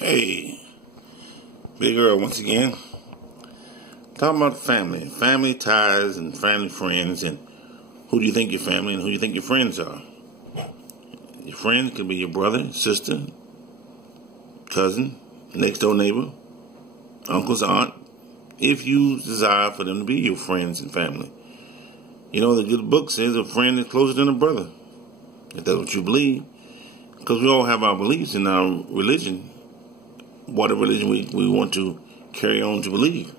Hey, Big Earl once again. Talking about family ties and family friends, and who do you think your family and who do you think your friends are? Your friend could be your brother, sister, cousin, next door neighbor, uncle's aunt, if you desire for them to be your friends and family. You know, the good book says a friend is closer than a brother, if that's what you believe. Because we all have our beliefs in our religion. Whatever religion we want to carry on to believe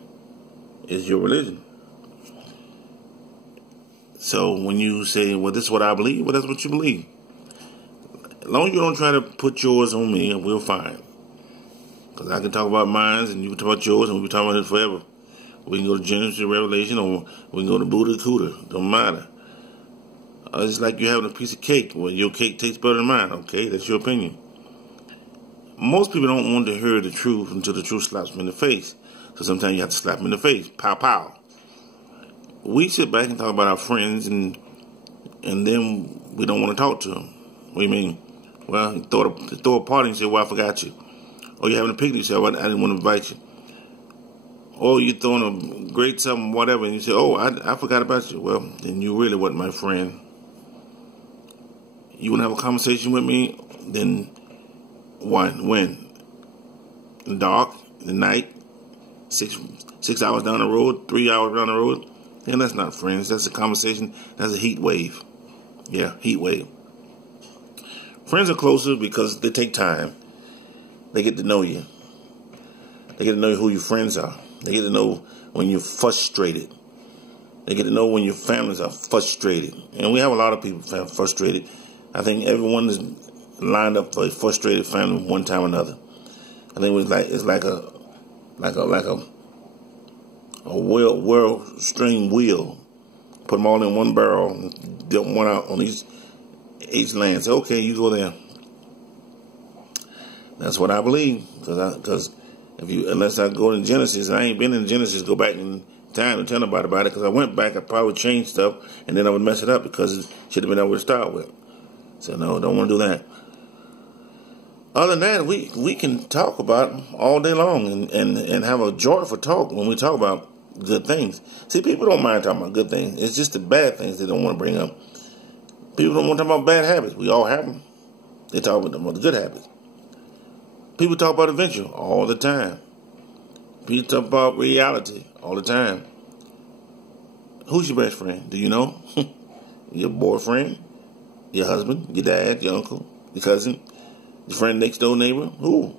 is your religion. So when you say, well, this is what I believe, well, that's what you believe. As long as you don't try to put yours on me, we're fine. Because I can talk about mine and you can talk about yours and we'll be talking about it forever. We can go to Genesis to Revelation, or we can go to Buddha to Cooter. Don't matter. It's like you're having a piece of cake. Well, your cake tastes better than mine. Okay, that's your opinion. Most people don't want to hear the truth until the truth slaps them in the face. So sometimes you have to slap them in the face. Pow, pow. We sit back and talk about our friends, and then we don't want to talk to them. What do you mean? Well, you throw a party and say, well, I forgot you. Or you're having a picnic, you say, well, I didn't want to invite you. Or you're throwing a great something, whatever, and you say, oh, I forgot about you. Well, then you really wasn't my friend. You want to have a conversation with me? Then when? In the dark, in the night, 6 hours down the road, 3 hours down the road? Then that's not friends. That's a conversation. That's a heat wave. Yeah, heat wave. Friends are closer because they take time. They get to know you. They get to know who your friends are. They get to know when you're frustrated. They get to know when your families are frustrated. And we have a lot of people frustrated. I think everyone is lined up for a frustrated family one time or another. I think it's like a world string wheel. Put them all in one barrel and dump one out on each land. Say, okay, you go there. That's what I believe. Because unless I go to Genesis, I ain't been in Genesis, go back in time and tell nobody about it. Because I went back, I probably changed stuff, and then I would mess it up because it should have been over to start with. So no, don't want to do that. Other than that, we can talk about all day long and have a joyful talk when we talk about good things. See, people don't mind talking about good things. It's just the bad things they don't want to bring up. People don't want to talk about bad habits. We all have them. They talk about the good habits. People talk about adventure all the time. People talk about reality all the time. Who's your best friend? Do you know? Your boyfriend? Your husband? Your dad? Your uncle? Your cousin? Your friend next door neighbor? Who?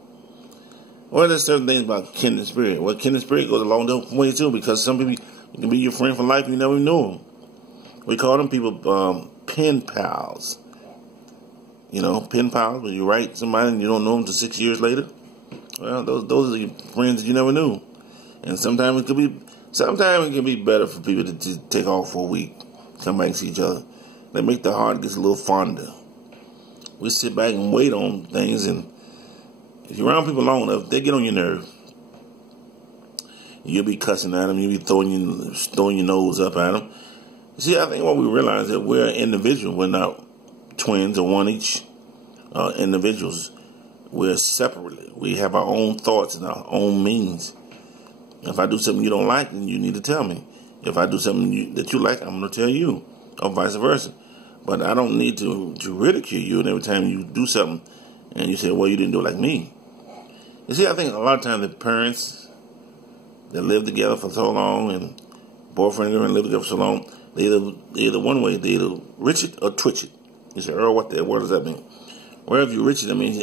Well, there's certain things about kindred spirit. Well, kindred spirit goes a long way too, because some people can be your friend for life and you never knew them. We call them people pen pals. You know, pen pals, when you write somebody and you don't know them until 6 years later. Well, those are your friends that you never knew. And sometimes it can be better for people to take off for a week, come back and see each other. They make the heart get a little fonder. We sit back and wait on things, and if you're around people long enough, they get on your nerve. You'll be cussing at them. You'll be throwing your nose up at them. See, I think what we realize is that we're individuals. We're not twins or one each individuals. We're separately. We have our own thoughts and our own means. If I do something you don't like, then you need to tell me. If I do something that you like, I'm going to tell you, or vice versa. But I don't need to ridicule you, and every time you do something and you say, well, you didn't do it like me. You see, I think a lot of times the parents that live together for so long, and boyfriend and girlfriend live together for so long, they either one way, they either rich it or twitch it. You say, Earl, what does that mean? Well, if you rich it, I mean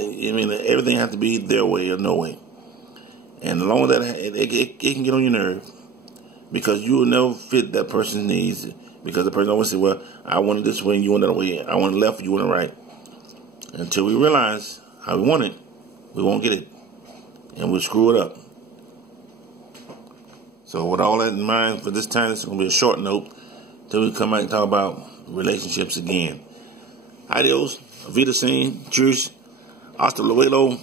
everything has to be their way or no way. And along with that, it can get on your nerve, because you will never fit that person's needs. Because the person always says, well, I want it this way and you want it that way. I want it left, you want it right. Until we realize how we want it, we won't get it. And we'll screw it up. So with all that in mind, for this time, it's going to be a short note until we come back and talk about relationships again. Adios, Wiedersehen, cheers, hasta luego,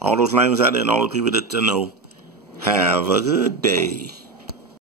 all those languages out there and all the people that know. Have a good day.